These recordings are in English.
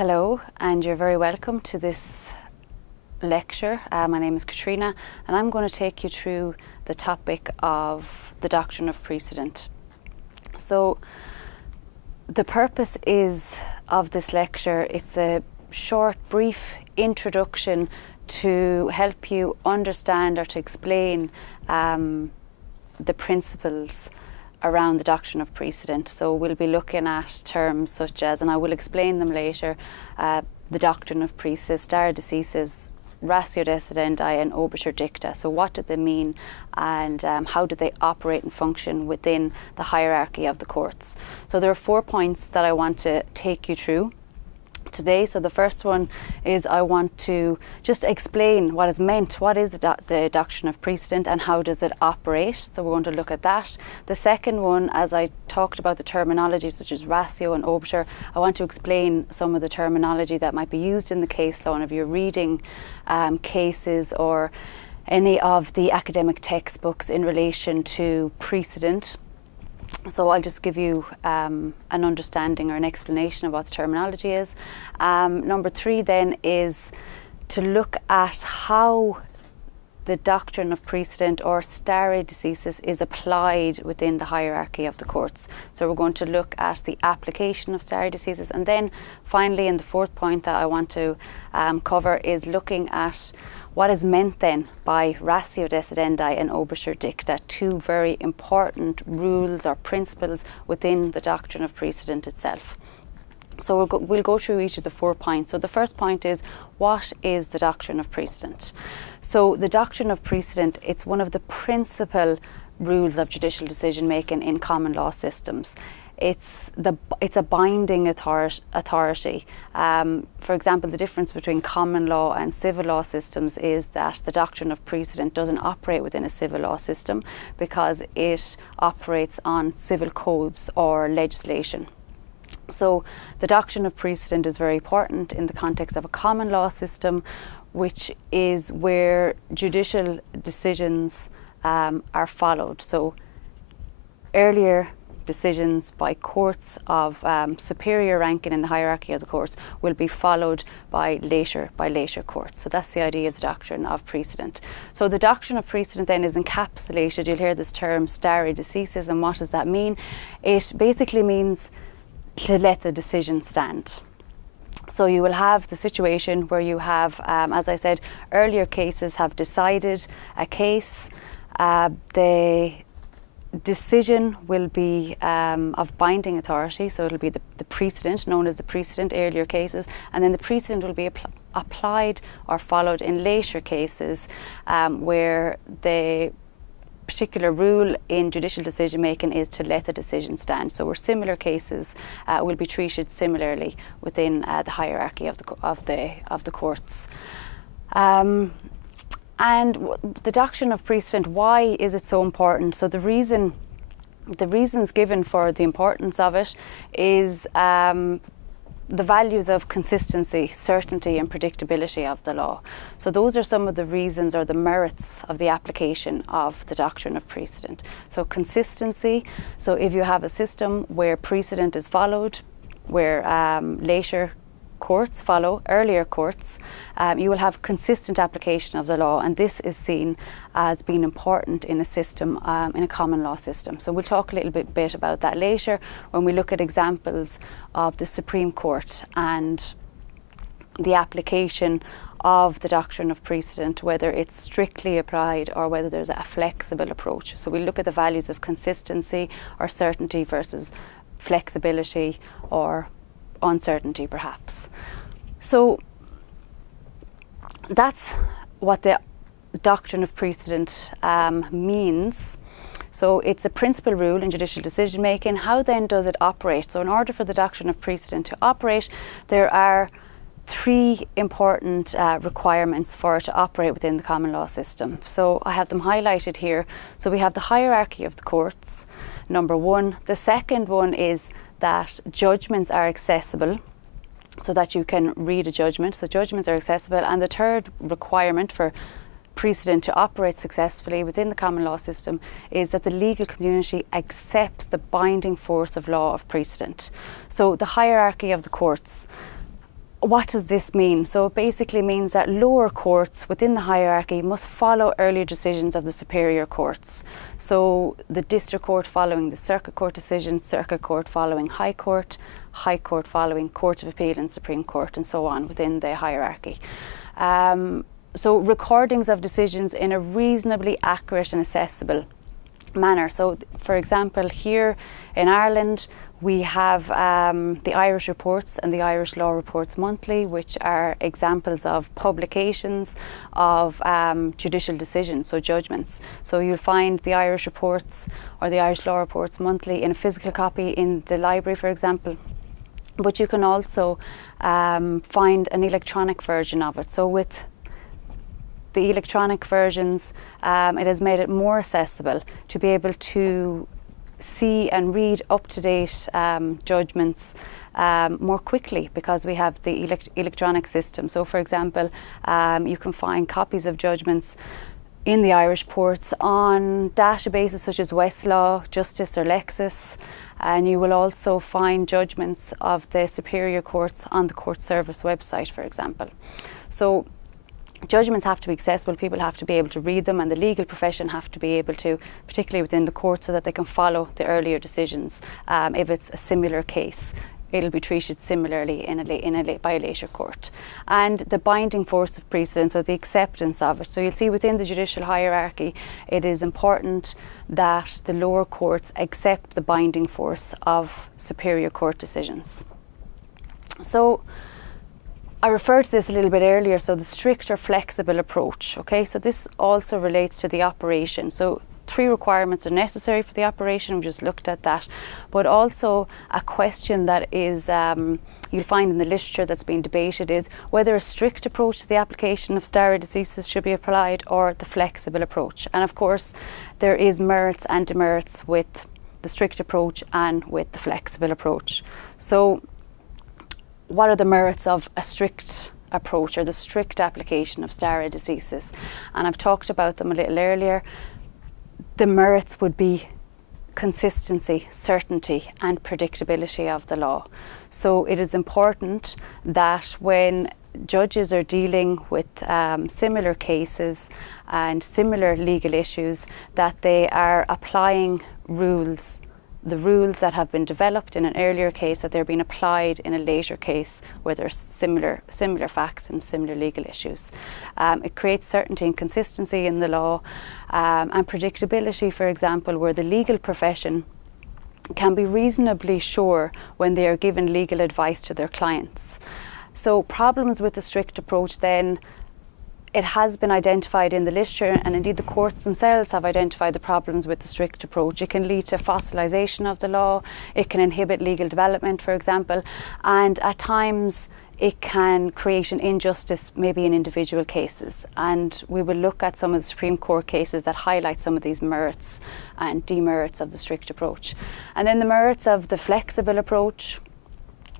Hello, and you're very welcome to this lecture. My name is Katrina, and I'm going to take you through the topic of the doctrine of precedent. So, the purpose of this lecture, it's a short, brief introduction to help you understand or to explain the principles around the doctrine of precedent. So we'll be looking at terms such as, and I will explain them later, the doctrine of precedent, stare decisis, ratio decidendi and obiter dictum. So what do they mean, and how do they operate and function within the hierarchy of the courts? So there are 4 points that I want to take you through today. So the first one is I want to just explain what is meant, what is the doctrine of precedent and how does it operate. So we're going to look at that. The second one, as I talked about the terminology such as ratio and obiter, I want to explain some of the terminology that might be used in the case law, and if you're reading cases or any of the academic textbooks in relation to precedent. So I'll just give you an understanding or an explanation of what the terminology is. Number 3 then is to look at how the doctrine of precedent or stare decisis is applied within the hierarchy of the courts. So we're going to look at the application of stare decisis, and then finally, in the 4th point that I want to cover is looking at what is meant then by ratio decidendi and obiter dictum, 2 very important rules or principles within the doctrine of precedent itself. So we'll go through each of the 4 points. So the first point is, what is the doctrine of precedent? So the doctrine of precedent, it's one of the principal rules of judicial decision making in common law systems. It's a binding authority. For example, the difference between common law and civil law systems is that the doctrine of precedent doesn't operate within a civil law system because it operates on civil codes or legislation. So the doctrine of precedent is very important in the context of a common law system, which is where judicial decisions are followed. So earlier decisions by courts of superior ranking in the hierarchy of the courts will be followed by later courts. So that's the idea of the doctrine of precedent. So the doctrine of precedent then is encapsulated. You'll hear this term stare decisis, and what does that mean? It basically means to let the decision stand. So you will have the situation where you have, as I said, earlier cases have decided a case. The decision will be of binding authority, so it'll be the precedent, known as the precedent, earlier cases, and then the precedent will be applied or followed in later cases where the particular rule in judicial decision making is to let the decision stand. So where similar cases will be treated similarly within the hierarchy of the courts. And the doctrine of precedent, why is it so important? So the reasons given for the importance of it is the values of consistency, certainty and predictability of the law. So those are some of the reasons or the merits of the application of the doctrine of precedent. So consistency, so if you have a system where precedent is followed, where later courts follow earlier courts, you will have consistent application of the law, and this is seen as being important in a system, in a common law system. So we'll talk a little bit about that later when we look at examples of the Supreme Court and the application of the doctrine of precedent, whether it's strictly applied or whether there's a flexible approach. So we'll look at the values of consistency or certainty versus flexibility or uncertainty perhaps. So that's what the doctrine of precedent means. So it's a principal rule in judicial decision making. How then does it operate? So in order for the doctrine of precedent to operate, there are 3 important requirements for it to operate within the common law system. So I have them highlighted here. So we have the hierarchy of the courts, number 1. The second one is that judgments are accessible, so that you can read a judgment. So judgments are accessible. And the third requirement for precedent to operate successfully within the common law system is that the legal community accepts the binding force of law of precedent. So the hierarchy of the courts, what does this mean? So it basically means that lower courts within the hierarchy must follow earlier decisions of the superior courts. So the district court following the circuit court decision, circuit court following high court following court of appeal and Supreme Court, and so on within the hierarchy. So recordings of decisions in a reasonably accurate and accessible manner. So for example, here in Ireland we have the Irish Reports and the Irish Law Reports Monthly, which are examples of publications of judicial decisions, so judgments. So you'll find the Irish Reports or the Irish Law Reports Monthly in a physical copy in the library, for example. But you can also find an electronic version of it. So with the electronic versions, it has made it more accessible to be able to see and read up-to-date judgments more quickly, because we have the electronic system. So for example, you can find copies of judgments in the Irish Courts on databases such as Westlaw, Justice or Lexis, and you will also find judgments of the superior courts on the Court Service website, for example. So judgments have to be accessible, people have to be able to read them, and the legal profession have to be able to, particularly within the court, so that they can follow the earlier decisions. If it's a similar case, it'll be treated similarly by a later court. And the binding force of precedent, so the acceptance of it. So you'll see within the judicial hierarchy, it is important that the lower courts accept the binding force of superior court decisions. So I referred to this a little bit earlier, so the strict or flexible approach, okay? So this also relates to the operation. So 3 requirements are necessary for the operation, we just looked at that, but also a question that is, you'll find in the literature that's being debated, is whether a strict approach to the application of stare decisis should be applied or the flexible approach. And of course, there is merits and demerits with the strict approach and with the flexible approach. So what are the merits of a strict approach, or the strict application of stare decisis? And I've talked about them a little earlier. The merits would be consistency, certainty and predictability of the law. So it is important that when judges are dealing with similar cases and similar legal issues, that they are applying rules, the rules that have been developed in an earlier case, that they're being applied in a later case where there's similar facts and similar legal issues. It creates certainty and consistency in the law, and predictability, for example, where the legal profession can be reasonably sure when they are given legal advice to their clients. So problems with the strict approach then, it has been identified in the literature, and indeed the courts themselves have identified the problems with the strict approach. It can lead to fossilisation of the law, it can inhibit legal development, for example, and at times it can create an injustice maybe in individual cases. And we will look at some of the Supreme Court cases that highlight some of these merits and demerits of the strict approach. And then the merits of the flexible approach.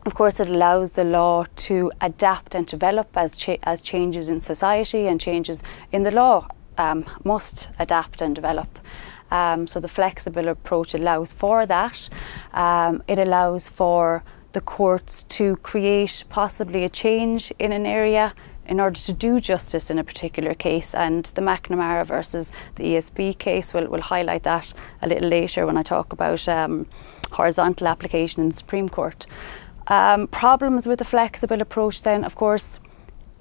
Of course, it allows the law to adapt and develop as changes in society and changes in the law must adapt and develop. So the flexible approach allows for that. It allows for the courts to create possibly a change in an area in order to do justice in a particular case, and the McNamara versus the ESB case will highlight that a little later when I talk about horizontal application in the Supreme Court. Problems with the flexible approach then, of course,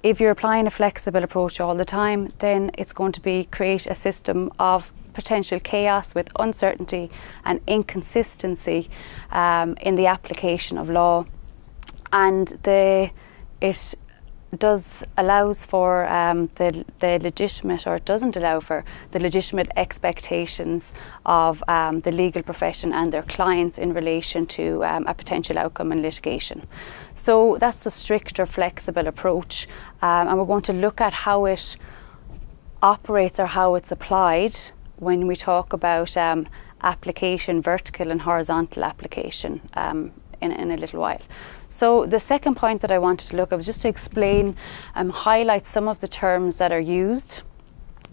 if you're applying a flexible approach all the time, then it's going to create a system of potential chaos with uncertainty and inconsistency in the application of law, and it allows for the legitimate, or it doesn't allow for the legitimate expectations of the legal profession and their clients in relation to a potential outcome in litigation. So that's the strict or flexible approach, and we're going to look at how it operates or how it's applied when we talk about application, vertical and horizontal application in a little while. So the second point that I wanted to look at was just to explain, highlight some of the terms that are used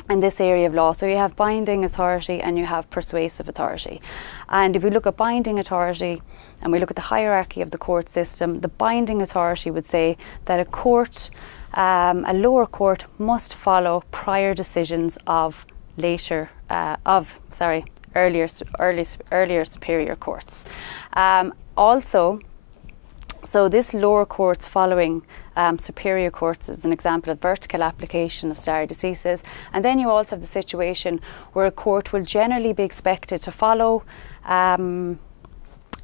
in this area of law. So you have binding authority and you have persuasive authority. And if we look at binding authority and we look at the hierarchy of the court system, the binding authority would say that a court, a lower court, must follow prior decisions of earlier superior courts. Also, so this lower courts following superior courts is an example of vertical application of stare decisis. And then you also have the situation where a court will generally be expected to follow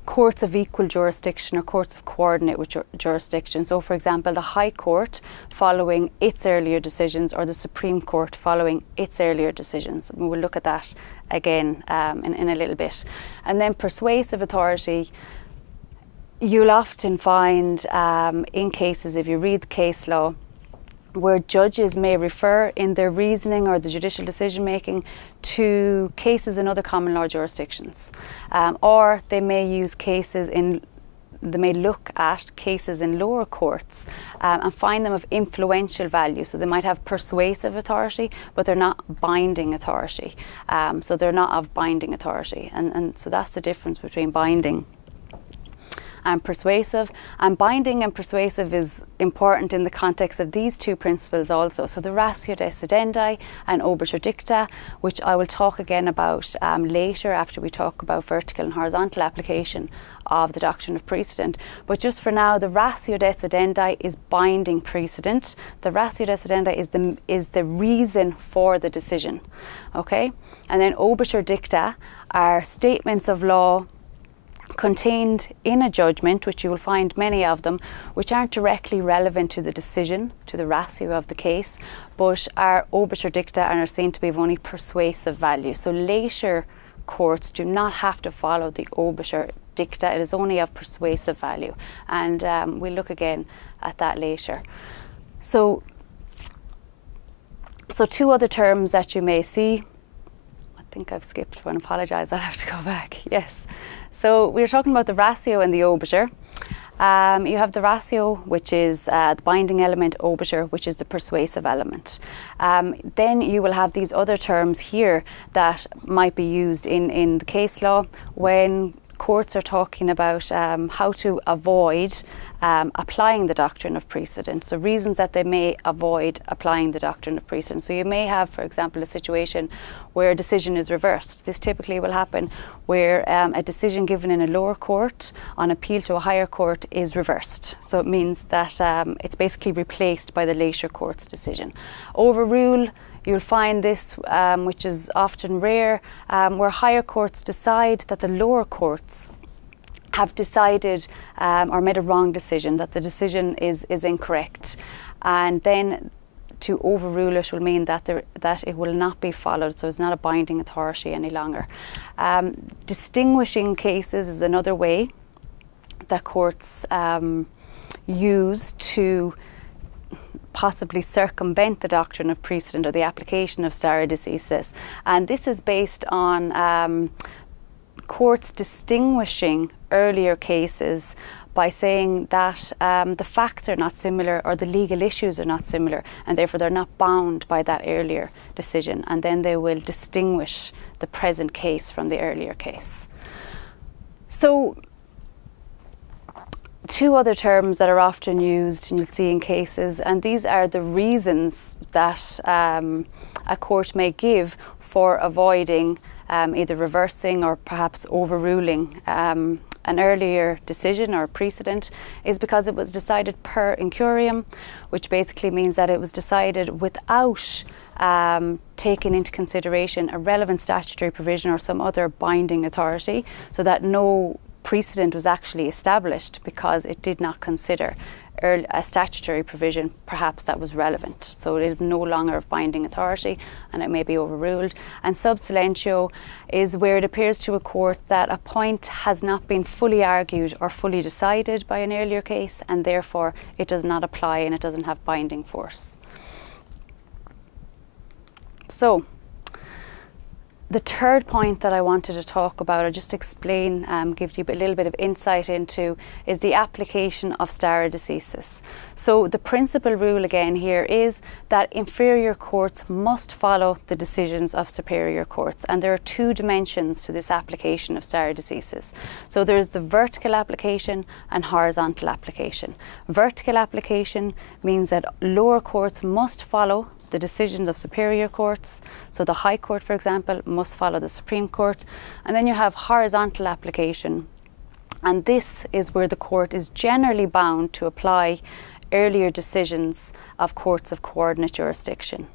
courts of equal jurisdiction or courts of coordinate with jurisdiction. So for example, the High Court following its earlier decisions, or the Supreme Court following its earlier decisions. And we'll look at that again in a little bit. And then persuasive authority, you'll often find in cases, if you read the case law, where judges may refer in their reasoning or the judicial decision making to cases in other common law jurisdictions, or they may use cases in, they may look at cases in lower courts and find them of influential value. So they might have persuasive authority, but they're not binding authority. So they're not of binding authority, and so that's the difference between binding and persuasive. And binding and persuasive is important in the context of these two principles also. So the ratio decidendi and obiter dicta, which I will talk again about later after we talk about vertical and horizontal application of the doctrine of precedent. But just for now, the ratio decidendi is binding precedent. The ratio decidendi is the reason for the decision, okay? And then obiter dicta are statements of law contained in a judgment, which you will find many of them, which aren't directly relevant to the decision, to the ratio of the case, but are obiter dicta and are seen to be of only persuasive value. So later courts do not have to follow the obiter dicta, it is only of persuasive value. And we'll look again at that later. So two other terms that you may see, I think I've skipped one, apologise, I'll have to go back, yes. So we were talking about the ratio and the obiter. You have the ratio, which is the binding element, obiter, which is the persuasive element. Then you will have these other terms here that might be used in the case law when courts are talking about how to avoid applying the doctrine of precedent. So reasons that they may avoid applying the doctrine of precedent. So you may have, for example, a situation where a decision is reversed. This typically will happen where a decision given in a lower court on appeal to a higher court is reversed. So it means that it's basically replaced by the later court's decision. Overrule, you'll find this, which is often rare, where higher courts decide that the lower courts have decided or made a wrong decision, that the decision is incorrect. And then to overrule it will mean that it will not be followed, so it's not a binding authority any longer. Distinguishing cases is another way that courts use to possibly circumvent the doctrine of precedent or the application of stare decisis. And this is based on courts distinguishing earlier cases by saying that the facts are not similar or the legal issues are not similar, and therefore they're not bound by that earlier decision, and then they will distinguish the present case from the earlier case. So two other terms that are often used and you'll see in cases, and these are the reasons that a court may give for avoiding either reversing or perhaps overruling an earlier decision or precedent, is because it was decided per incurium, which basically means that it was decided without taking into consideration a relevant statutory provision or some other binding authority, so that no precedent was actually established because it did not consider a statutory provision perhaps that was relevant. So it is no longer of binding authority and it may be overruled. And sub silentio is where it appears to a court that a point has not been fully argued or fully decided by an earlier case, and therefore it does not apply and it doesn't have binding force. So the third point that I wanted to talk about, or just explain, give you a little bit of insight into, is the application of stare decisis. So the principal rule again here is that inferior courts must follow the decisions of superior courts, and there are two dimensions to this application of stare decisis. So there's the vertical application and horizontal application. Vertical application means that lower courts must follow the decisions of superior courts. So the High Court, for example, must follow the Supreme Court. And then you have horizontal application, and this is where the court is generally bound to apply earlier decisions of courts of coordinate jurisdiction.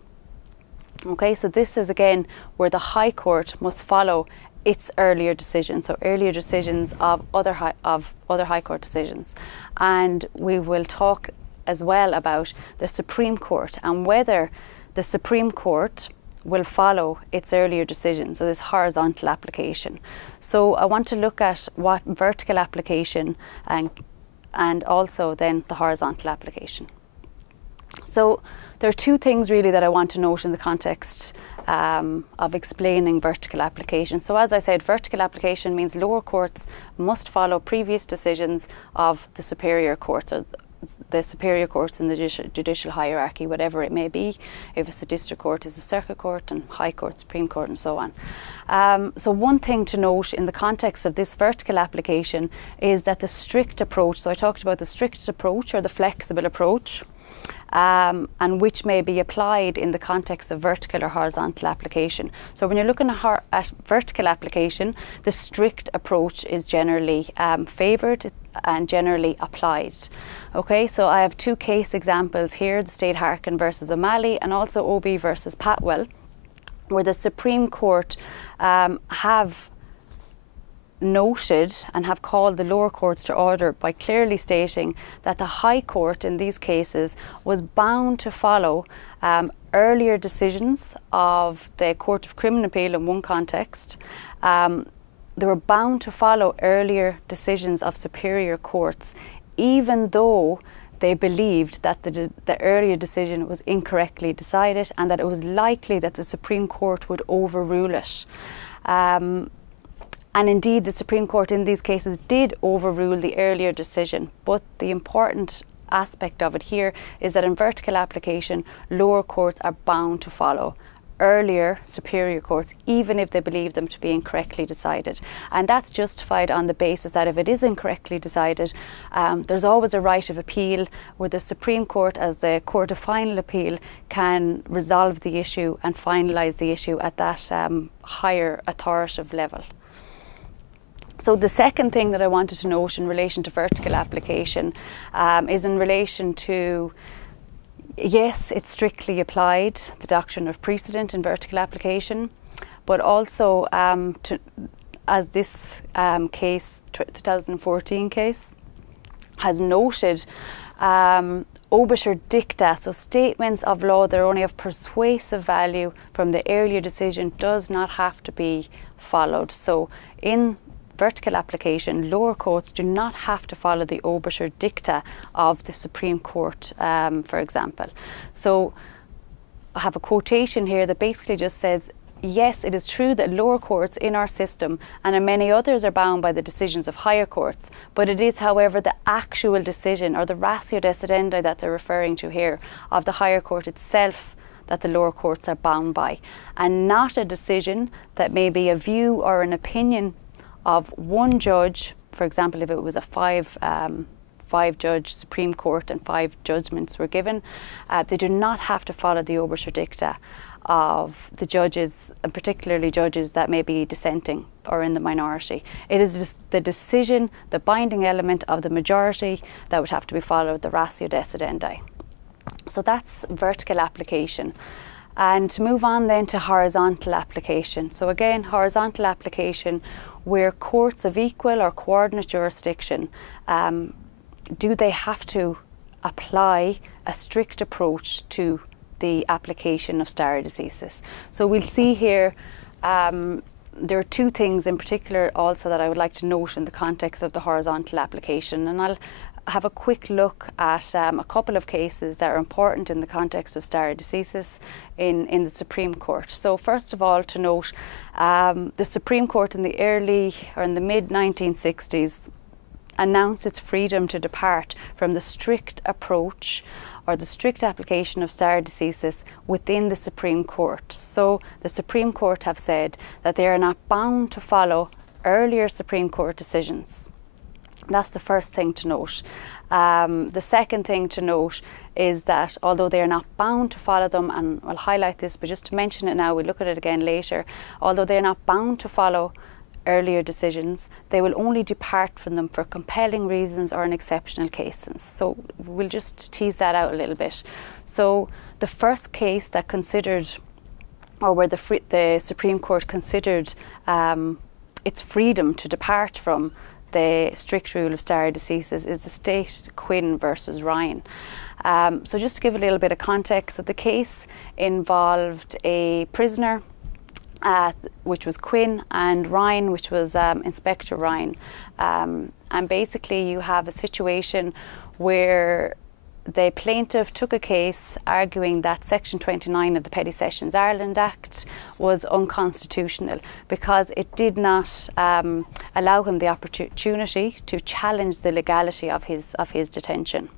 Okay, so this is again where the High Court must follow its earlier decisions, so earlier decisions of other High Court decisions. And we will talk as well about the Supreme Court and whether the Supreme Court will follow its earlier decision, so this horizontal application. So I want to look at what vertical application and also then the horizontal application. So there are two things really that I want to note in the context of explaining vertical application. So as I said, vertical application means lower courts must follow previous decisions of the superior courts, or the superior courts in the judicial hierarchy, whatever it may be. If it's a district court, it's a circuit court, and High Court, Supreme Court, and so on. So one thing to note in the context of this vertical application is that the strict approach, so I talked about the strict approach or the flexible approach, and which may be applied in the context of vertical or horizontal application. So when you're looking at vertical application, the strict approach is generally favoured and generally applied. Okay, so I have two case examples here, the State Harkin versus O'Malley and also OB versus Patwell, where the Supreme Court have noted and have called the lower courts to order by clearly stating that the High Court in these cases was bound to follow earlier decisions of the Court of Criminal Appeal in one context. They were bound to follow earlier decisions of superior courts, even though they believed that the earlier decision was incorrectly decided and that it was likely that the Supreme Court would overrule it. And indeed, the Supreme Court in these cases did overrule the earlier decision, but the important aspect of it here is that in vertical application, lower courts are bound to follow earlier superior courts, even if they believe them to be incorrectly decided. And that's justified on the basis that if it is incorrectly decided, there's always a right of appeal where the Supreme Court, as the court of final appeal, can resolve the issue and finalise the issue at that higher authoritative level. So the second thing that I wanted to note in relation to vertical application is in relation to, yes, it's strictly applied, the doctrine of precedent in vertical application, but also as this case, 2014 case, has noted, obiter dicta, so statements of law that are only of persuasive value from the earlier decision, does not have to be followed. So in vertical application, lower courts do not have to follow the obiter dicta of the Supreme Court, for example. So I have a quotation here that basically just says, yes, it is true that lower courts in our system and many others are bound by the decisions of higher courts, but it is, however, the actual decision, or the ratio decidendi that they're referring to here, of the higher court itself that the lower courts are bound by, and not a decision that may be a view or an opinion of one judge. For example, if it was a five-judge Supreme Court and 5 judgments were given, they do not have to follow the obiter dicta of the judges, and particularly judges that may be dissenting or in the minority. It is the decision, the binding element of the majority that would have to be followed, the ratio decidendi. So that's vertical application. And to move on then to horizontal application. So again, horizontal application, where courts of equal or coordinate jurisdiction, do they have to apply a strict approach to the application of stare decisis? So we'll see here, there are 2 things in particular also that I would like to note in the context of the horizontal application, and have a quick look at a couple of cases that are important in the context of stare decisis in the Supreme Court. So first of all, to note, the Supreme Court in the mid 1960s announced its freedom to depart from the strict approach or the strict application of stare decisis within the Supreme Court. So the Supreme Court have said that they are not bound to follow earlier Supreme Court decisions. That's the first thing to note. The second thing to note is that although they are not bound to follow them, and I'll highlight this, but just to mention it now, we'll look at it again later, although they are not bound to follow earlier decisions, they will only depart from them for compelling reasons or in exceptional cases. So we'll just tease that out a little bit. So the first case that considered, or where the Supreme Court considered its freedom to depart from the strict rule of stare decisis, is the state Quinn versus Ryan. So just to give a little bit of context, so the case involved a prisoner, which was Quinn, and Ryan, which was Inspector Ryan. And basically you have a situation where the plaintiff took a case arguing that Section 29 of the Phdstudent Act was unconstitutional because it did not allow him the opportunity to challenge the legality of his detention.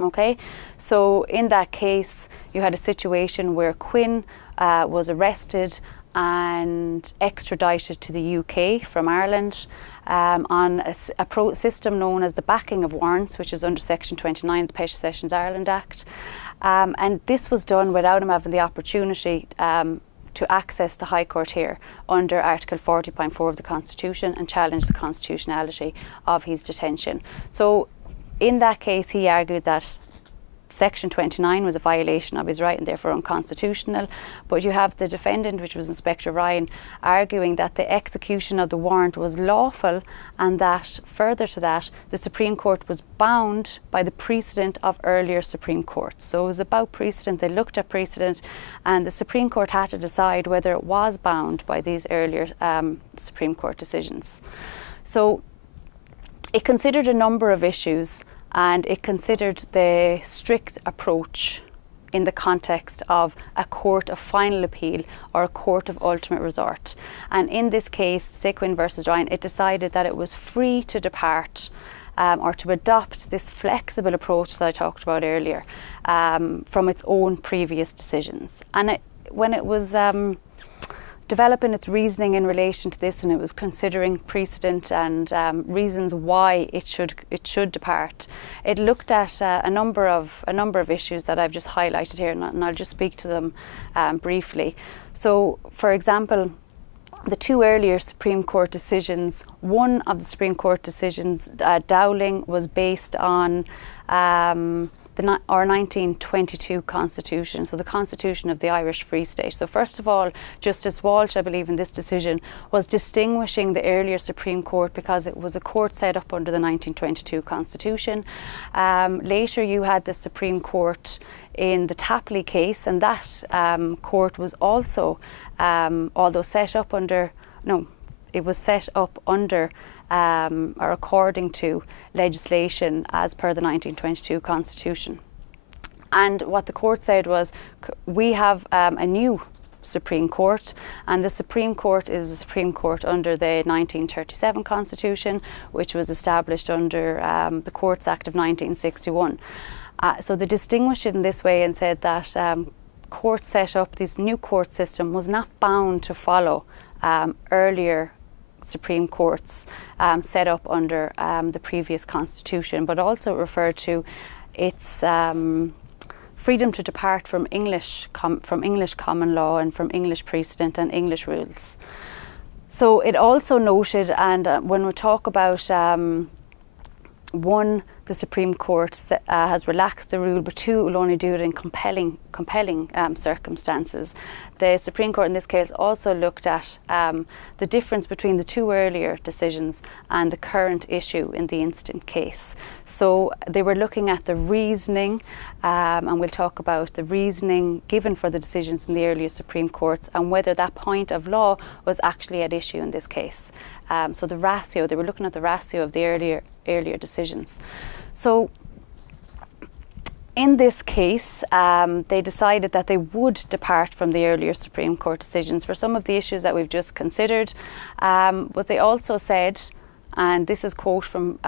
Okay, so in that case you had a situation where Quinn was arrested and extradited to the UK from Ireland on a system known as the backing of warrants, which is under Section 29 of the Phdstudent Act. And this was done without him having the opportunity to access the High Court here under Article 40.4 of the Constitution and challenge the constitutionality of his detention. So in that case he argued that Section 29 was a violation of his right and therefore unconstitutional, but you have the defendant, which was Inspector Ryan, arguing that the execution of the warrant was lawful and that, further to that, the Supreme Court was bound by the precedent of earlier Supreme Courts. So it was about precedent, they looked at precedent, and the Supreme Court had to decide whether it was bound by these earlier Supreme Court decisions. So it considered a number of issues, and it considered the strict approach in the context of a court of final appeal or a court of ultimate resort. And in this case, Quinn versus Ryan, it decided that it was free to depart or to adopt this flexible approach that I talked about earlier from its own previous decisions. And when it was developing its reasoning in relation to this, and it was considering precedent and reasons why it should depart, it looked at a number of issues that I've just highlighted here, and I'll just speak to them briefly. So, for example, the two earlier Supreme Court decisions, one of the Supreme Court decisions, Dowling, was based on our 1922 Constitution, so the Constitution of the Irish Free State. So first of all, Justice Walsh, I believe in this decision, was distinguishing the earlier Supreme Court because it was a court set up under the 1922 Constitution. Later you had the Supreme Court in the Tapley case, and that court was also, although set up under, it was set up under or according to legislation as per the 1922 Constitution. And what the court said was, we have a new Supreme Court, and the Supreme Court is the Supreme Court under the 1937 Constitution, which was established under the Courts Act of 1961. So they distinguished it in this way and said that courts set up, this new court system was not bound to follow earlier Supreme Courts set up under the previous Constitution, but also referred to its freedom to depart from English common law and from English precedent and English rules. So it also noted, and when we talk about one, the Supreme Court has relaxed the rule, but two, will only do it in compelling circumstances. The Supreme Court in this case also looked at the difference between the two earlier decisions and the current issue in the instant case. So they were looking at the reasoning, and we'll talk about the reasoning given for the decisions in the earlier Supreme Courts and whether that point of law was actually at issue in this case. So the ratio, they were looking at the ratio of the earlier decisions. So in this case, they decided that they would depart from the earlier Supreme Court decisions for some of the issues that we've just considered, but they also said, and this is a quote from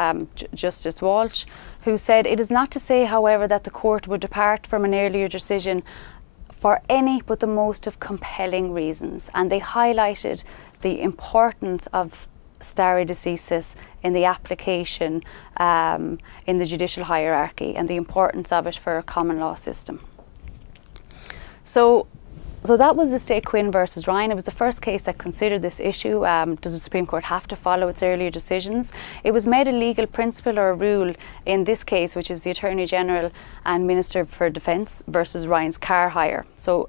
Justice Walsh, who said, "It is not to say, however, that the court would depart from an earlier decision for any but the most of compelling reasons." And they highlighted the importance of stare decisis in the application in the judicial hierarchy and the importance of it for a common law system. So that was the state Quinn versus Ryan. It was the first case that considered this issue. Does the Supreme Court have to follow its earlier decisions? It was made a legal principle or a rule in this case, which is the Attorney General and Minister for Defence versus Ryan's car hire. So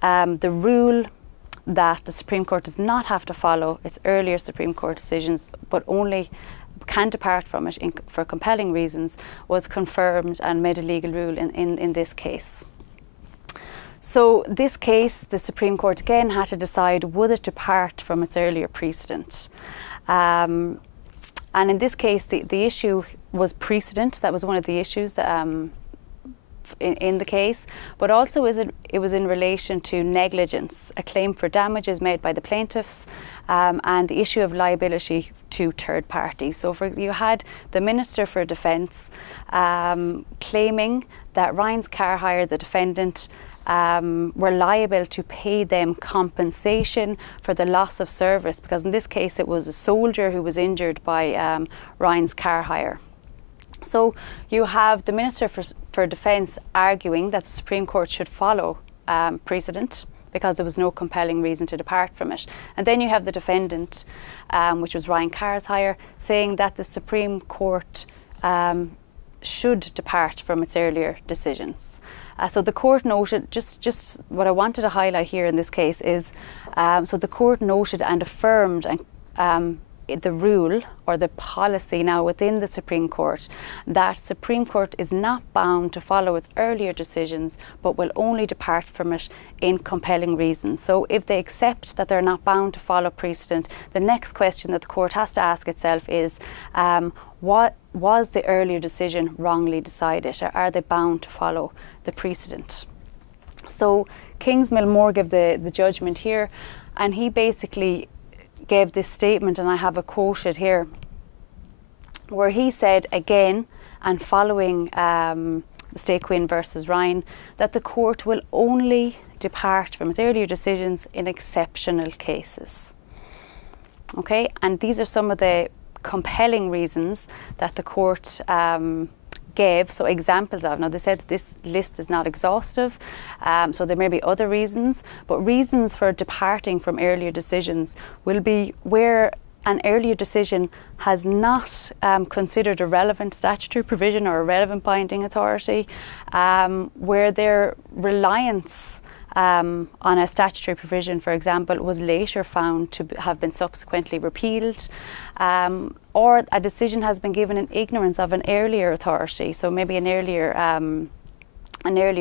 the rule that the Supreme Court does not have to follow its earlier Supreme Court decisions, but only can depart from it for compelling reasons, was confirmed and made a legal rule in this case. So this case, the Supreme Court again had to decide, would it depart from its earlier precedent? And in this case, the issue was precedent. That was one of the issues that in the case, but also it was in relation to negligence, a claim for damages made by the plaintiffs, and the issue of liability to third parties. So you had the Minister for Defence claiming that Ryan's car hire, the defendant, were liable to pay them compensation for the loss of service, because in this case it was a soldier who was injured by Ryan's car hire. So you have the Minister for Defence arguing that the Supreme Court should follow precedent because there was no compelling reason to depart from it. And then you have the defendant, which was Ryan Carr's hire, saying that the Supreme Court should depart from its earlier decisions. So the court noted, just what I wanted to highlight here in this case is, so the court noted and affirmed the rule or the policy now within the Supreme Court that Supreme Court is not bound to follow its earlier decisions, but will only depart from it in compelling reasons. So if they accept that they're not bound to follow precedent, the next question that the court has to ask itself is, what was the earlier decision wrongly decided, or are they bound to follow the precedent? So Kingsmill Moore gave the judgment here, and he basically gave this statement, and I have it quoted here, where he said again, and following the state Quinn versus Ryan, that the court will only depart from its earlier decisions in exceptional cases. Okay, and these are some of the compelling reasons that the court gave, so examples of. Now they said that this list is not exhaustive, so there may be other reasons, but reasons for departing from earlier decisions will be where an earlier decision has not considered a relevant statutory provision or a relevant binding authority, where their reliance on a statutory provision, for example, was later found to have been subsequently repealed, or a decision has been given in ignorance of an earlier authority, so maybe an earlier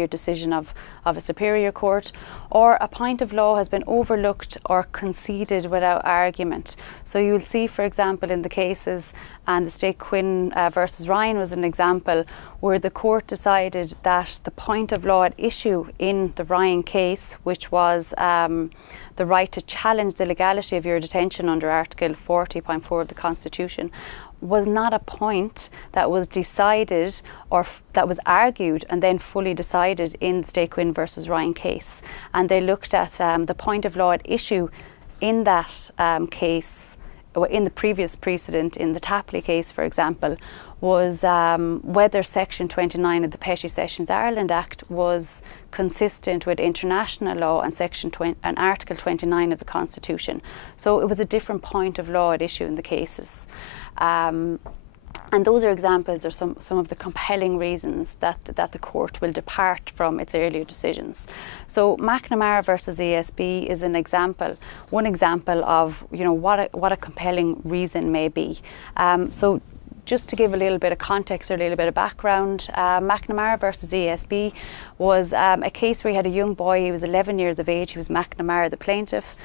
decision of a superior court, or a point of law has been overlooked or conceded without argument. So you'll see, for example, in the cases, and the state Quinn versus Ryan was an example, where the court decided that the point of law at issue in the Ryan case, which was the right to challenge the legality of your detention under Article 40.4 of the Constitution, was not a point that was decided or that was argued and then fully decided in the state Quinn versus Ryan case. And they looked at the point of law at issue in that case, in the previous precedent, in the Tapley case, for example, was whether Section 29 of the Petty Sessions Ireland Act was consistent with international law and and Article 29 of the Constitution. So it was a different point of law at issue in the cases. And those are examples of some of the compelling reasons that the court will depart from its earlier decisions. So McNamara versus ESB is an example, one example of what a compelling reason may be. So just to give a little bit of context or a little bit of background, McNamara versus ESB was a case where he had a young boy. He was 11 years of age. He was McNamara, the plaintiff,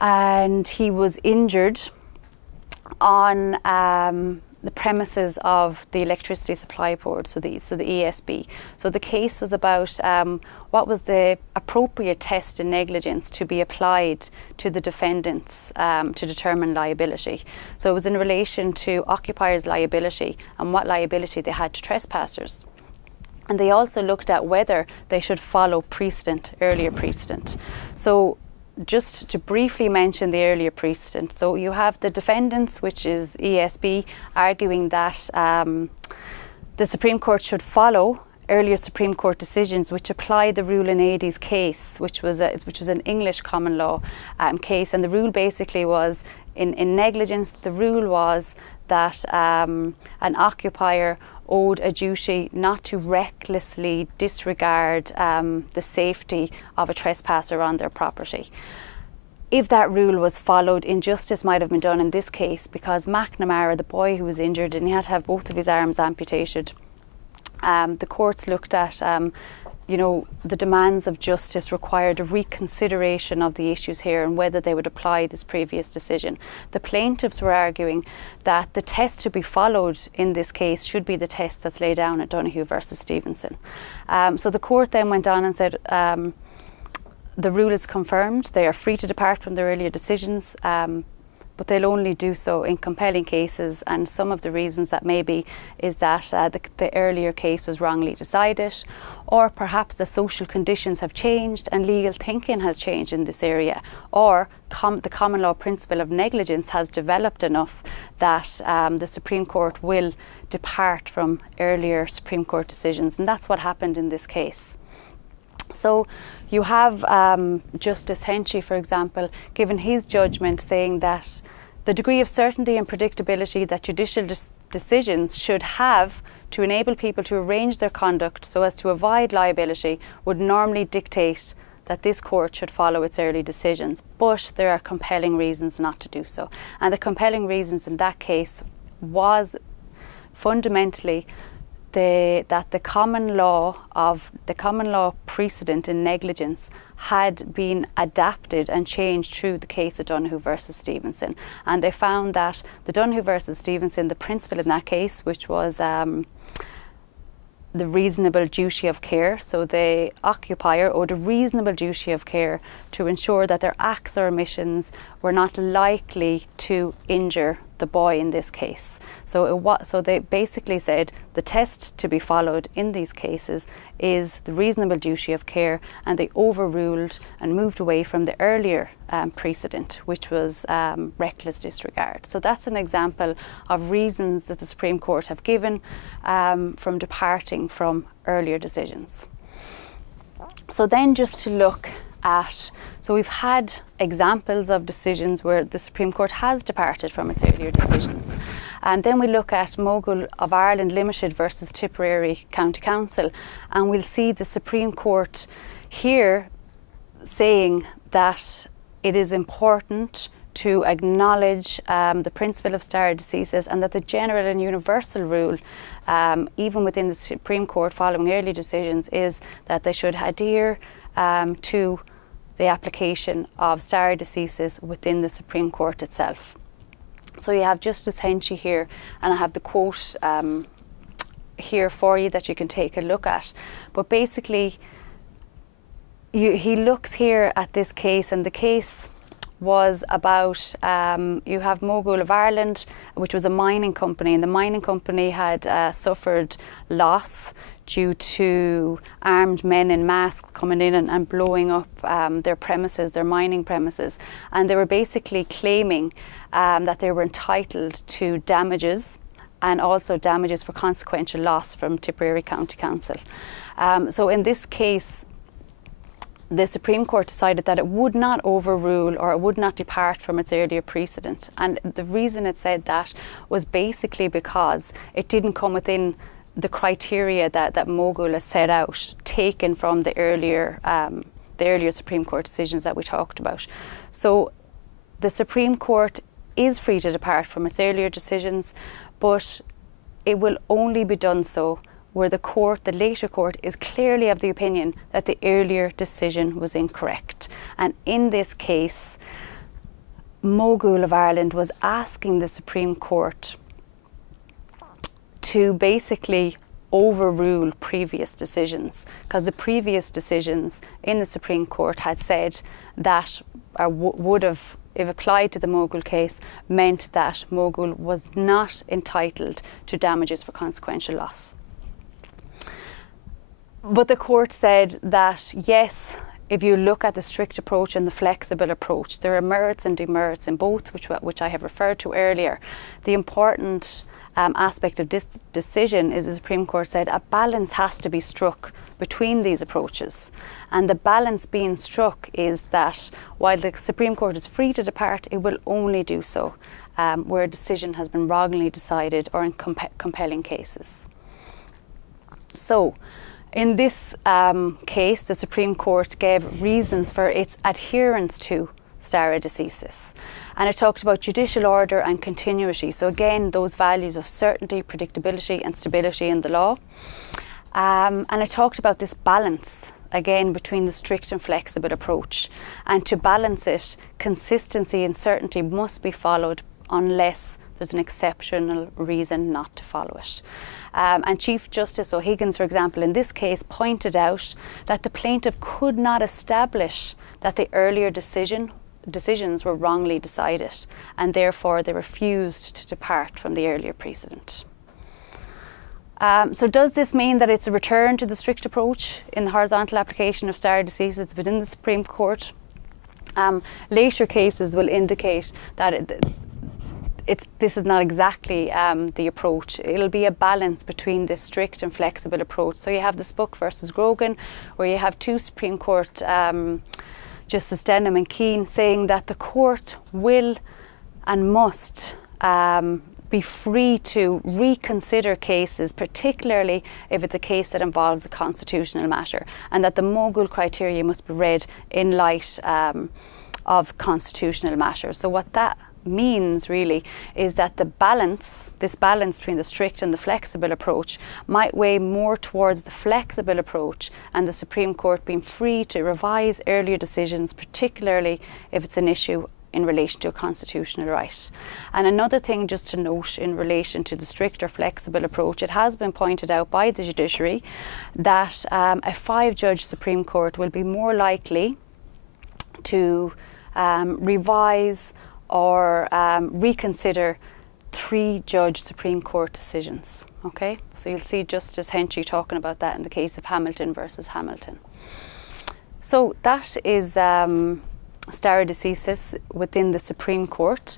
and he was injured on premises of the Electricity Supply Board, so the ESB. So the case was about what was the appropriate test in negligence to be applied to the defendants to determine liability. So it was in relation to occupiers' liability and what liability they had to trespassers. And they also looked at whether they should follow precedent, earlier precedent. So just to briefly mention the earlier precedent. So you have the defendants, which is ESB, arguing that the Supreme Court should follow earlier Supreme Court decisions which apply the rule in Adie's case, which was an English common law case. And the rule basically was, in negligence, the rule was that an occupier owed a duty not to recklessly disregard the safety of a trespasser on their property. If that rule was followed, injustice might have been done in this case, because McNamara, the boy who was injured and he had to have both of his arms amputated, the courts looked at you know, the demands of justice required a reconsideration of the issues here and whether they would apply this previous decision. The plaintiffs were arguing that the test to be followed in this case should be the test that's laid down at Donoghue versus Stevenson. So the court then went on and said the rule is confirmed, they are free to depart from their earlier decisions, but they'll only do so in compelling cases, and some of the reasons that maybe is that the earlier case was wrongly decided, or perhaps the social conditions have changed and legal thinking has changed in this area, or the common law principle of negligence has developed enough that the Supreme Court will depart from earlier Supreme Court decisions, and that's what happened in this case. So you have Justice Henchy, for example, given his judgment saying that the degree of certainty and predictability that judicial decisions should have to enable people to arrange their conduct so as to avoid liability would normally dictate that this court should follow its early decisions, but there are compelling reasons not to do so. And the compelling reasons in that case was fundamentally that the common law precedent in negligence had been adapted and changed through the case of Donoghue versus Stevenson, and they found that the Donoghue versus Stevenson, the principle in that case, which was the reasonable duty of care, so the occupier owed a reasonable duty of care to ensure that their acts or omissions were not likely to injure the boy in this case. So they basically said the test to be followed in these cases is the reasonable duty of care, and they overruled and moved away from the earlier precedent, which was reckless disregard. So that's an example of reasons that the Supreme Court have given from departing from earlier decisions. So then just to look at, so we've had examples of decisions where the Supreme Court has departed from its earlier decisions. And then we look at Mogul of Ireland Limited versus Tipperary County Council, and we'll see the Supreme Court here saying that it is important to acknowledge the principle of stare decisis, and that the general and universal rule, even within the Supreme Court following early decisions, is that they should adhere to the application of stare decisis within the Supreme Court itself. So you have Justice Henchy here, and I have the quote here for you that you can take a look at. But basically, he looks here at this case, and the case was about, you have Mogul of Ireland, which was a mining company, and the mining company had suffered loss due to armed men in masks coming in and blowing up their premises, their mining premises. And they were basically claiming that they were entitled to damages, and also damages for consequential loss from Tipperary County Council. So in this case, the Supreme Court decided that it would not overrule or it would not depart from its earlier precedent. And the reason it said that was basically because it didn't come within the criteria that Mogul has set out, taken from the earlier Supreme Court decisions that we talked about. So the Supreme Court is free to depart from its earlier decisions, but it will only be done so where the later court is clearly of the opinion that the earlier decision was incorrect. And in this case, Mogul of Ireland was asking the Supreme Court to basically overrule previous decisions, because the previous decisions in the Supreme Court had said that, or would have, if applied to the Mogul case, meant that Mogul was not entitled to damages for consequential loss. But the court said that yes, if you look at the strict approach and the flexible approach, there are merits and demerits in both, which I have referred to earlier. The important aspect of this decision is, the Supreme Court said, a balance has to be struck between these approaches. And the balance being struck is that while the Supreme Court is free to depart, it will only do so where a decision has been wrongly decided or in compelling cases. So, in this case, the Supreme Court gave reasons for its adherence to stare decisis. And it talked about judicial order and continuity. So again, those values of certainty, predictability and stability in the law. And it talked about this balance, again, between the strict and flexible approach. And to balance it, consistency and certainty must be followed unless there's an exceptional reason not to follow it. And Chief Justice O'Higgins, for example, in this case pointed out that the plaintiff could not establish that the earlier decisions were wrongly decided, and therefore they refused to depart from the earlier precedent. So does this mean that it's a return to the strict approach in the horizontal application of stare decisis within the Supreme Court? Later cases will indicate that this is not exactly the approach. It'll be a balance between the strict and flexible approach. So you have the Spuck versus Grogan, where you have two Supreme Court Justice Denham and Keane saying that the court will and must be free to reconsider cases, particularly if it's a case that involves a constitutional matter, and that the Mogul criteria must be read in light of constitutional matters. So what that means really is that this balance between the strict and the flexible approach might weigh more towards the flexible approach, and the Supreme Court being free to revise earlier decisions, particularly if it's an issue in relation to a constitutional right. And another thing just to note in relation to the strict or flexible approach, it has been pointed out by the judiciary that a 5-judge Supreme Court will be more likely to revise or reconsider 3-judge Supreme Court decisions. Okay, so you'll see Justice Henchy talking about that in the case of Hamilton versus Hamilton. So that is stare decisis within the Supreme Court.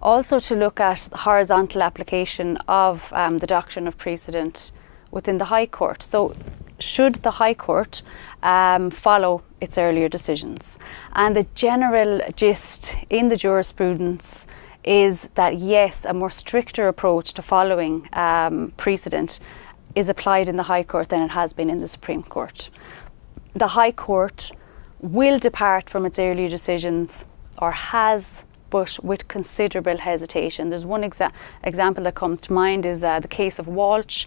Also to look at the horizontal application of the doctrine of precedent within the High Court. So should the High Court follow its earlier decisions? And the general gist in the jurisprudence is that yes, a more stricter approach to following precedent is applied in the High Court than it has been in the Supreme Court. The High Court will depart from its earlier decisions, or has, but with considerable hesitation. There's one example that comes to mind is the case of Walsh.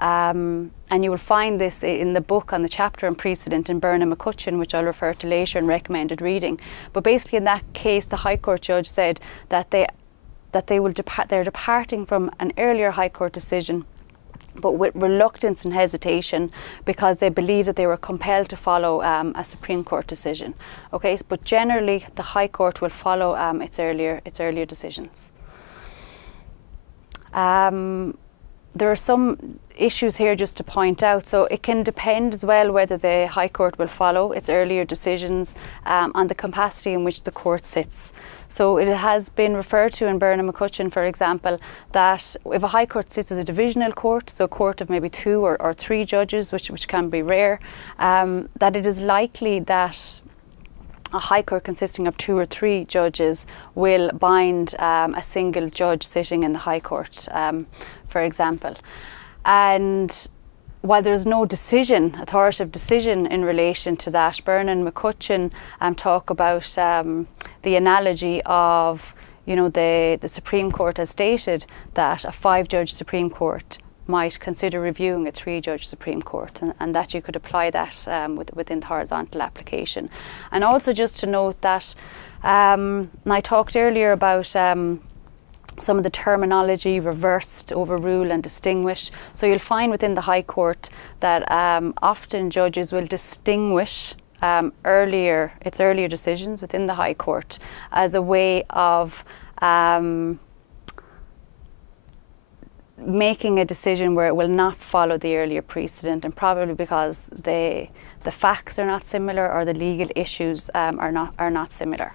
And you will find this in the book on the chapter on precedent in Byrne and McCutcheon, which I'll refer to later in recommended reading. But basically in that case, the High Court judge said that they're departing from an earlier High Court decision, but with reluctance and hesitation, because they believe that they were compelled to follow a Supreme Court decision. Okay, but generally the High Court will follow its earlier decisions. There are some issues here just to point out. So it can depend as well whether the High Court will follow its earlier decisions on the capacity in which the court sits. So it has been referred to in Byrne and McCutcheon, for example, that if a High Court sits as a divisional court, so a court of maybe 2 or 3 judges, which can be rare, that it is likely that a High Court consisting of 2 or 3 judges will bind a single judge sitting in the High Court, for example. And while there's no authoritative decision in relation to that, Byrne and McCutcheon talk about the analogy of, the Supreme Court has stated that a 5-judge Supreme Court might consider reviewing a 3-judge Supreme Court, and that you could apply that within the horizontal application. And also just to note that I talked earlier about some of the terminology, reversed, overrule and distinguish. So you'll find within the High Court that often judges will distinguish earlier decisions within the High Court as a way of making a decision where it will not follow the earlier precedent, and probably because the facts are not similar or the legal issues are not similar.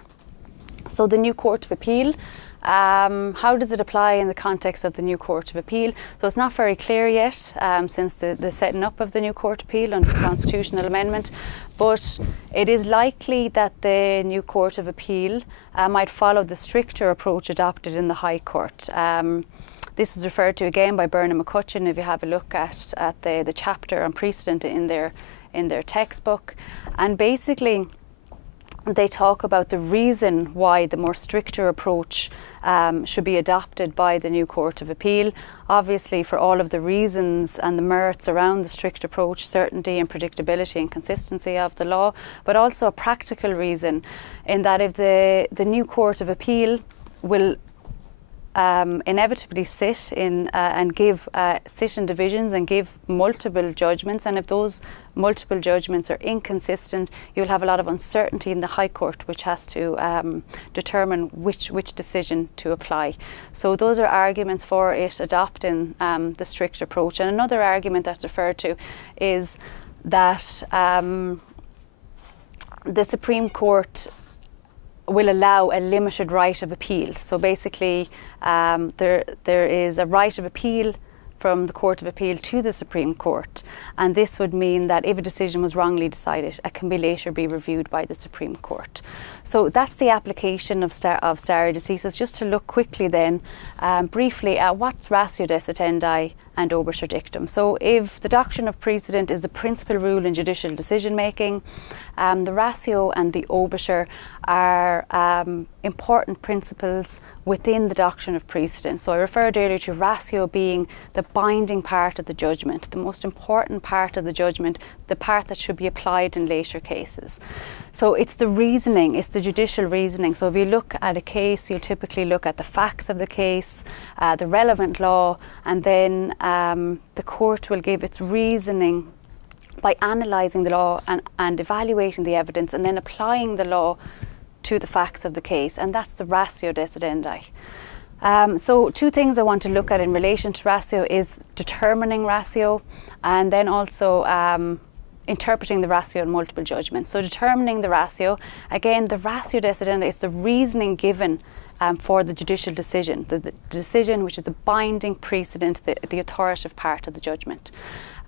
So the new Court of Appeal, how does it apply in the context of the new Court of Appeal? So it's not very clear yet since the setting up of the new Court of Appeal under the Constitutional Amendment, but it is likely that the new Court of Appeal might follow the stricter approach adopted in the High Court. This is referred to again by Byrne and McCutcheon if you have a look at the chapter on precedent in their textbook. And basically they talk about the reason why the more stricter approach should be adopted by the new Court of Appeal. Obviously for all of the reasons and the merits around the strict approach, certainty and predictability and consistency of the law, but also a practical reason in that if the new Court of Appeal will inevitably sit in divisions and give multiple judgments, and if those multiple judgments are inconsistent, you'll have a lot of uncertainty in the High Court, which has to determine which decision to apply. So those are arguments for it adopting the strict approach. And another argument that's referred to is that the Supreme Court will allow a limited right of appeal. So basically there is a right of appeal from the Court of Appeal to the Supreme Court, and this would mean that if a decision was wrongly decided, it can later be reviewed by the Supreme Court. So that's the application of stare decisis. Just to look quickly then briefly at what's ratio decidendi and obiter dictum. So if the doctrine of precedent is the principal rule in judicial decision making, the ratio and the obiter are important principles within the doctrine of precedent. So I referred earlier to ratio being the binding part of the judgment, the most important part of the judgment, the part that should be applied in later cases. So it's the reasoning, it's the judicial reasoning. So if you look at a case, you'll typically look at the facts of the case, the relevant law, and then the court will give its reasoning by analysing the law and evaluating the evidence and then applying the law to the facts of the case, and that's the ratio decidendi. So two things I want to look at in relation to ratio is determining ratio and then also interpreting the ratio in multiple judgments. So determining the ratio, again, the ratio decidendi is the reasoning given for the judicial decision, the decision which is a binding precedent, the authoritative part of the judgment.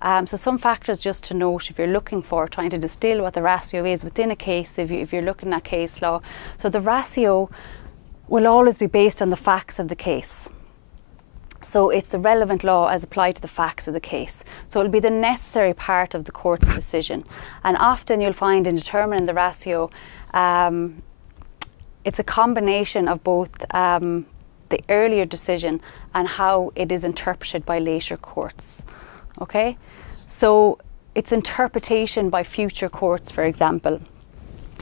So some factors just to note if you're looking for trying to distill what the ratio is within a case, if you're looking at case law. So the ratio will always be based on the facts of the case. So it's the relevant law as applied to the facts of the case. So it'll be the necessary part of the court's decision. And often you'll find in determining the ratio, it's a combination of both the earlier decision and how it is interpreted by later courts. Okay, so it's interpretation by future courts, for example.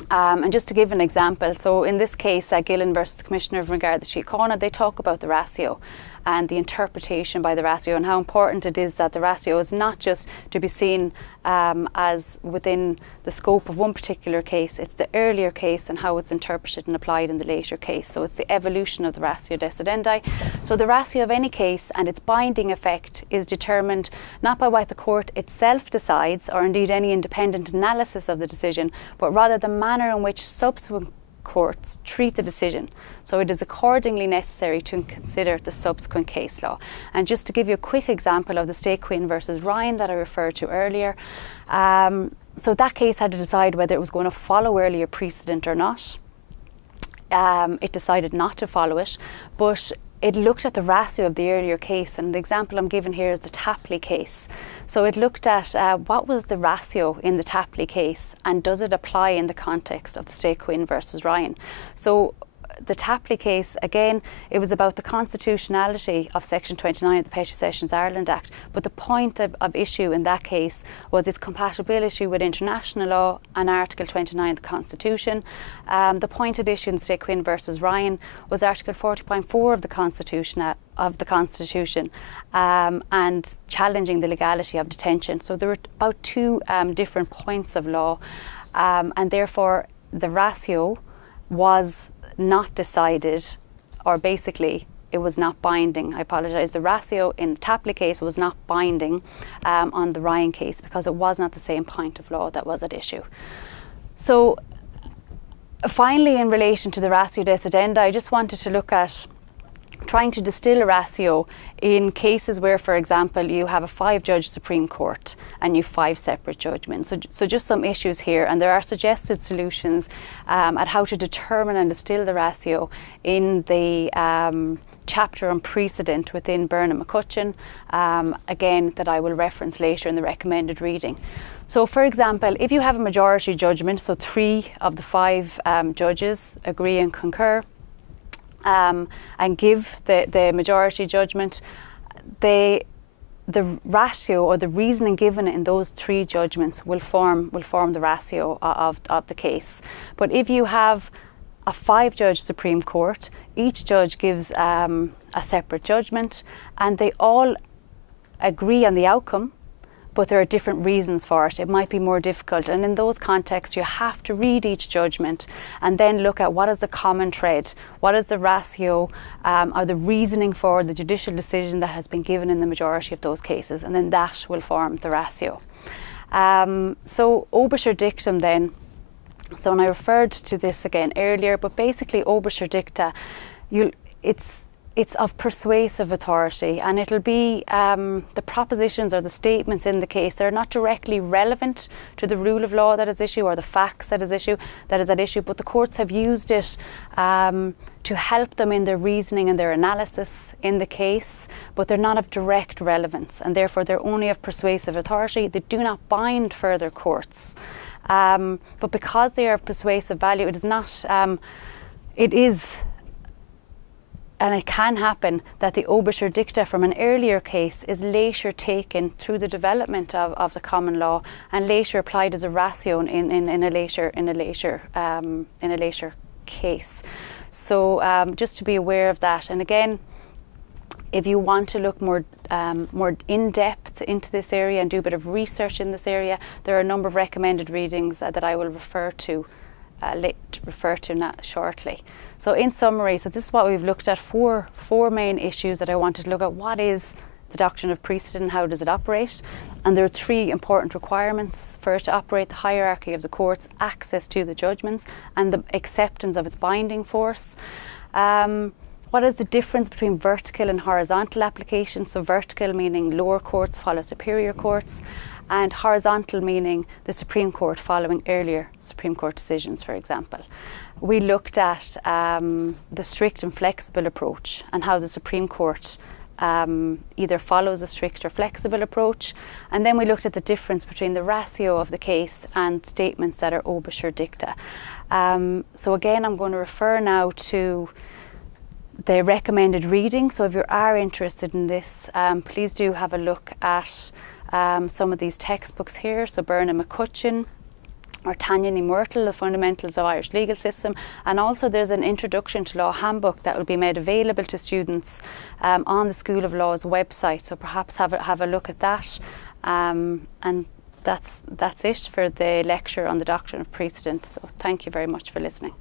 And just to give an example, so in this case, Gillen versus the Commissioner of Regard the Síochána, they talk about the ratio and the interpretation by the ratio and how important it is that the ratio is not just to be seen as within the scope of one particular case, it's the earlier case and how it's interpreted and applied in the later case. So it's the evolution of the ratio decidendi. So the ratio of any case and its binding effect is determined not by what the court itself decides or indeed any independent analysis of the decision, but rather the manner in which subsequent courts treat the decision. So it is accordingly necessary to consider the subsequent case law. And just to give you a quick example of the state Quinn versus Ryan that I referred to earlier, so that case had to decide whether it was going to follow earlier precedent or not. It decided not to follow it, but it looked at the ratio of the earlier case, and the example I'm giving here is the Tapley case. So it looked at what was the ratio in the Tapley case and does it apply in the context of the state Quinn versus Ryan. So the Tapley case, again, it was about the constitutionality of Section 29 of the Petty Sessions Ireland Act, but the point of issue in that case was its compatibility with international law and Article 29 of the Constitution. The point at issue in State Quinn versus Ryan was Article 40.4 of the Constitution, and challenging the legality of detention. So there were about two different points of law, and therefore the ratio was not decided, or basically it was not binding. I apologise. The ratio in the Tapley case was not binding on the Ryan case because it was not the same point of law that was at issue. So finally, in relation to the ratio decidendi, I just wanted to look at trying to distill a ratio in cases where, for example, you have a 5-judge Supreme Court and you have 5 separate judgments. So just some issues here, and there are suggested solutions at how to determine and distill the ratio in the chapter on precedent within Byrne McCutcheon, again, that I will reference later in the recommended reading. So, for example, if you have a majority judgment, so 3 of the 5 judges agree and concur, and give the majority judgment, the ratio or the reasoning given in those 3 judgments will form the ratio of the case. But if you have a 5-judge Supreme Court, each judge gives a separate judgment, and they all agree on the outcome, but there are different reasons for it. It might be more difficult, and in those contexts you have to read each judgment and then look at what is the common thread, what is the ratio or the reasoning for the judicial decision that has been given in the majority of those cases, and then that will form the ratio. So Obiter Dictum then, so when I referred to this again earlier, but basically Obiter Dicta, it's of persuasive authority, and it'll be the propositions or the statements in the case that are not directly relevant to the rule of law that is issue or the facts that is at issue, but the courts have used it to help them in their reasoning and their analysis in the case, but they're not of direct relevance, and therefore they're only of persuasive authority. They do not bind further courts, but because they are of persuasive value, it is not. It is. And it can happen that the Obiter Dicta from an earlier case is later taken through the development of the common law and later applied as a ratio in a later case. So just to be aware of that. And again, if you want to look more in depth into this area and do a bit of research in this area, there are a number of recommended readings that I will refer to shortly. So in summary, so this is what we've looked at, four main issues that I wanted to look at. What is the doctrine of precedent and how does it operate? And there are 3 important requirements for it to operate: the hierarchy of the courts, access to the judgments, and the acceptance of its binding force. What is the difference between vertical and horizontal application? So vertical meaning lower courts follow superior courts, and horizontal meaning the Supreme Court following earlier Supreme Court decisions, for example. We looked at the strict and flexible approach and how the Supreme Court either follows a strict or flexible approach, and then we looked at the difference between the ratio of the case and statements that are Obiter Dicta. So again, I'm going to refer now to the recommended reading. So if you are interested in this, please do have a look at some of these textbooks here. So Byrne McCutcheon or Tanya Myrtle, The Fundamentals of Irish Legal System, and also there's an Introduction to Law handbook that will be made available to students on the School of Law's website. So perhaps have a look at that, and that's it for the lecture on the Doctrine of Precedent. So thank you very much for listening.